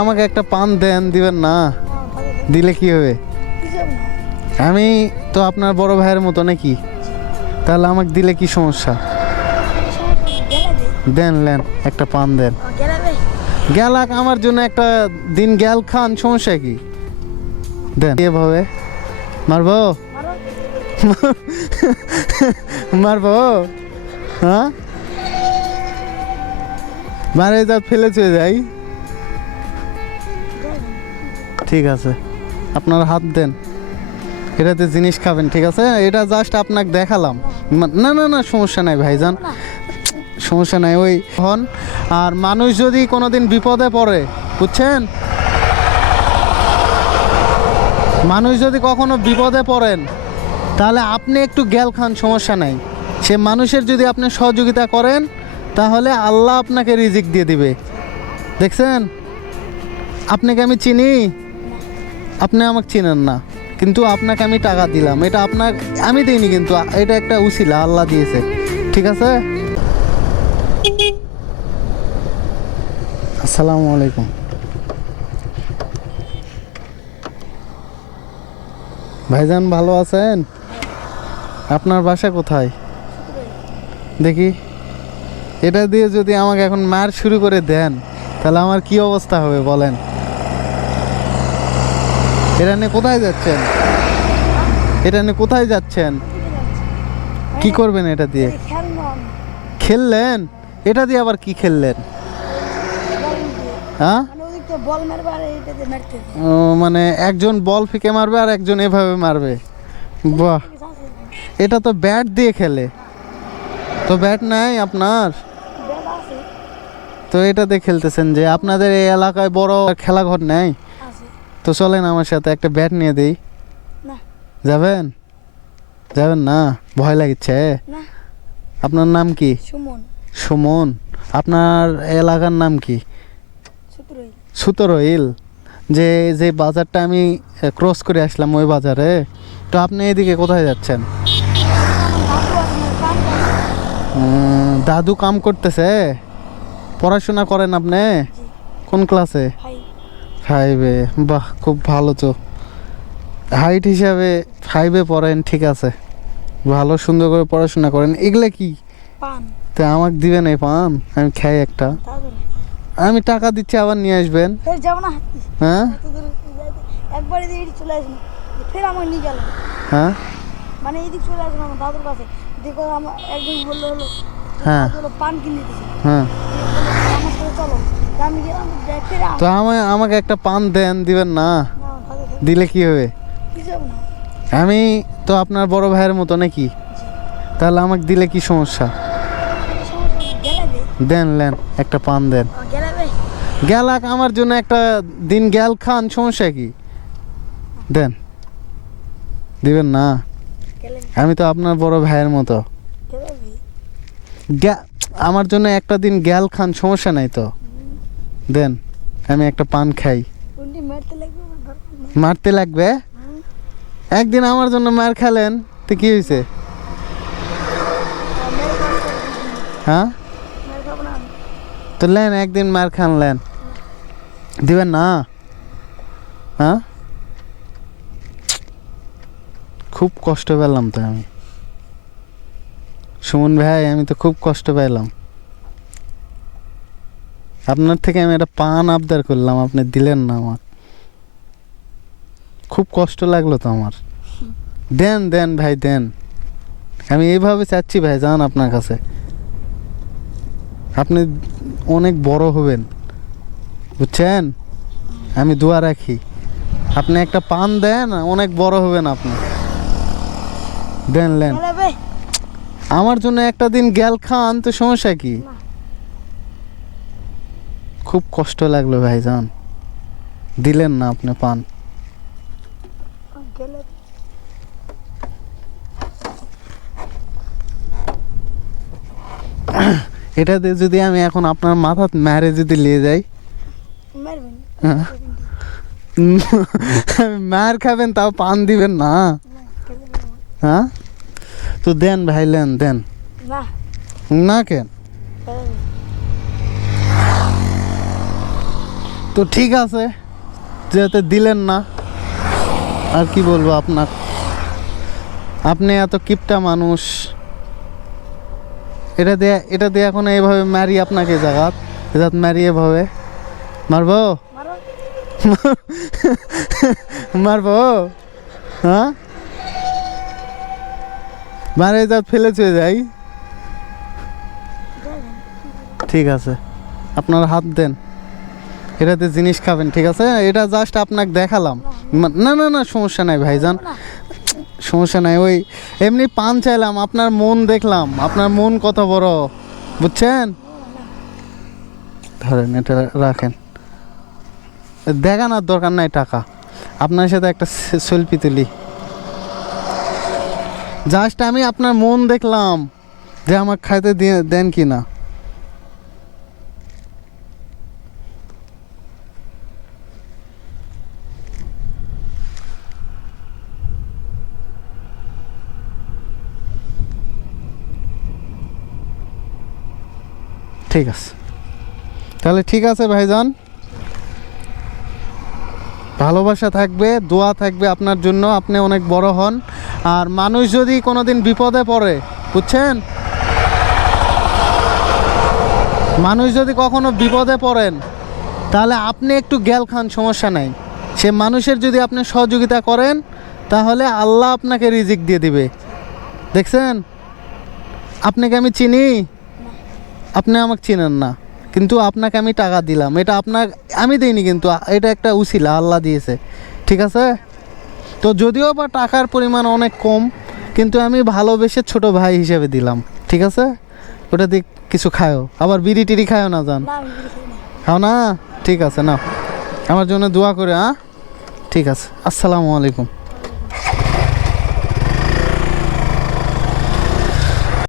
আমাকে একটা পান দেন, দিবেন না? দিলে কি হবে? আমি তো আপনার বড় ভাইয়ের মতো নাকি? তাহলে আমাকে দিলে কি সমস্যা? দেন, লেন একটা পান দেন। গেলাক আমার জন্য একটা দিন গেল খান, সমস্যা কি? দেন। এভাবে মারবো? মারবো? হ্যাঁ, মারে যা ফেলে চলে যাই। ঠিক আছে, আপনার হাত দেন, এটাতে জিনিস খাবেন, ঠিক আছে? এটা জাস্ট আপনাকে দেখালাম। না না না, সমস্যা নাই ভাইজান, সমস্যা নাই। ওই হন, আর মানুষ যদি কোনোদিন বিপদে পড়ে, বুঝছেন, মানুষ যদি কখনো বিপদে পড়েন, তাহলে আপনি একটু গ্যাল খান, সমস্যা নাই। সে মানুষের যদি আপনি সহযোগিতা করেন, তাহলে আল্লাহ আপনাকে রিজিক দিয়ে দিবে। দেখছেন, আপনাকে আমি চিনি, আপনি আমাকে চিনেন না, কিন্তু আপনাকে আমি টাকা দিলাম, এটা আপনার আমি দিইনি, কিন্তু এটা একটা উসিলা, আল্লাহ দিয়েছে, ঠিক আছে? আসসালামু আলাইকুম। ভাইজান ভালো আছেন? আপনার বাসা কোথায়? দেখি, এটা দিয়ে যদি আমাকে এখন মার শুরু করে দেন, তাহলে আমার কি অবস্থা হবে বলেন? এটা নিয়ে কোথায় যাচ্ছেন? এটা নিয়ে কোথায় যাচ্ছেন? কি করবেন এটা দিয়ে? খেললেন? এটা দিয়ে আবার কি খেললেন? হ্যাঁ, ও মানে একজন বল ফিকে মারবে আর একজন এভাবে মারবে? বাহ, এটা তো ব্যাট দিয়ে খেলে, তো ব্যাট নাই আপনার? তো এটা দিয়ে খেলতেছেন যে? আপনাদের এই এলাকায় বড় খেলাঘর নেই? তো চলেন আমার সাথে, একটা ব্যাট নিয়ে দিই। যাবেন? যাবেন না? ভয় লাগছে? আপনার নাম কি? সুমন। সুমন। আপনার এলাকার নাম কি? সুতরইল। যে যে বাজারটা আমি ক্রস করে আসলাম, ওই বাজারে। তো আপনি এদিকে কোথায় যাচ্ছেন? দাদু কাম করতেছে? পড়াশোনা করেন আপনি? কোন ক্লাসে? 5-এ। বাহ, খুব ভালো তো। হাইট হিসাবে 5-এ পড়েন, ঠিক আছে, ভালো, সুন্দর করে পড়াশোনা করেন। এগুলা কি? তো আমাকে দিবেন এই পান? আমি খাই একটা। আমি টাকা দিচ্ছি, আবার নিয়ে আসবেন। হ্যাঁ একবার এদিকে চলে আসেন, ফের আমার নিয়ে গেল, হ্যাঁ, মানে এইদিকে চলে আসেন আমার দাদুর কাছে। দেখো আমার একজন বললো হলো, হ্যাঁ পান কিনে দিচ্ছে, হ্যাঁ। আমার সাথে চলো। আমি গেলাম, ফের তো আমাকে একটা পান দেন, দিবেন না? দিলে কি হবে? কিছু হবে না। আমি তো আপনার বড় ভাইয়ের মতো নাকি? তাহলে আমাকে দিলে কি সমস্যা? দেন, লেন একটা পান দেন। গেলাক আমার জন্য একটা দিন গেল খান, সমস্যা কি? দেন, দিবেন না? আমি তো আপনার বড় ভাইয়ের মতো। আমার জন্য একটা দিন গেল খান, সমস্যা নাই তো। দেন, আমি একটা পান খাই। মারতে লাগবে? একদিন আমার জন্য মার খেলেন, তো কি হয়েছে? হ্যাঁ, তো লেন একদিন মার খান, লেন, দিবেন না? হ্যাঁ, খুব কষ্ট পেলাম তো আমি, সুমন ভাই, আমি তো খুব কষ্ট পেলাম। আপনার থেকে আমি একটা পান আবদার করলাম, আপনি দিলেন না আমার, খুব কষ্ট লাগলো তো আমার। দেন দেন ভাই, দেন, আমি এইভাবে চাচ্ছি ভাই, যান আপনার কাছে, আপনি অনেক বড় হবেন, বুঝছেন? আমি দোয়া রাখি, আপনি একটা পান দেন, অনেক বড় হবেন আপনি। দেন, লেন, আমার জন্য একটা দিন গেল খান, তো সমস্যা কি? খুব কষ্ট লাগলো ভাই, যান, দিলেন না আপনি পান। এটাতে যদি আমি এখন আপনার মাথা মেরে যদি নিয়ে যাই, মার খাবেন, তাও পান দিবেন না? হ্যাঁ, তো দেন ভাই, লেন, দেন না। কেন? তো ঠিক আছে, যেহেতু দিলেন না আর কি বলবো আপনার, আপনি এত কিপটা মানুষ। এটা দিয়ে এখন এইভাবে মারি আপনাকে জাগাত, জাত মারি এভাবে মারবো মারো। মারবো, হ্যাঁ মারে জাত ফেলে চলে যাই। ঠিক আছে, আপনার হাত দেন, এটাতে জিনিস খাবেন, ঠিক আছে? এটা জাস্ট আপনাকে দেখালাম। না না না সমস্যা নাই ভাইজান, সমস্যা নাই। ওই এমনি পান চাইলাম, আপনার মন দেখলাম, আপনার মন কত বড়, বুঝছেন? ধরেন এটা রাখেন, দেখানোর দরকার নাই টাকা, আপনার সাথে একটা সেলফি তুলি। জাস্ট আমি আপনার মন দেখলাম যে আমাকে খাইতে দেন কি না। ঠিক আছে, তাহলে ঠিক আছে ভাইজান, ভালোবাসা থাকবে, দোয়া থাকবে আপনার জন্য, আপনি অনেক বড় হন। আর মানুষ যদি কোনোদিন বিপদে পড়ে, বুঝছেন, মানুষ যদি কখনো বিপদে পড়েন তাহলে আপনি একটু জ্ঞাল খান, সমস্যা নাই। সে মানুষের যদি আপনি সহযোগিতা করেন তাহলে আল্লাহ আপনাকে রিজিক দিয়ে দিবে। দেখছেন, আপনাকে আমি চিনি, আপনি আমাকে চিনেন না, কিন্তু আপনাকে আমি টাকা দিলাম, এটা আপনার আমি দিইনি, কিন্তু এটা একটা উসিলা আল্লাহ দিয়েছে, ঠিক আছে? তো যদিও বা টাকার পরিমাণ অনেক কম, কিন্তু আমি ভালোবেসে ছোট ভাই হিসেবে দিলাম, ঠিক আছে? ওটা দিয়ে কিছু খায়ও, আবার বিড়ি টিড়ি খায়ও না, জান না আমি বিড়ি খাই না। খাও না? ঠিক আছে, নাও, আমার জন্য দোয়া করে, হ্যাঁ? ঠিক আছে, আসসালামু আলাইকুম।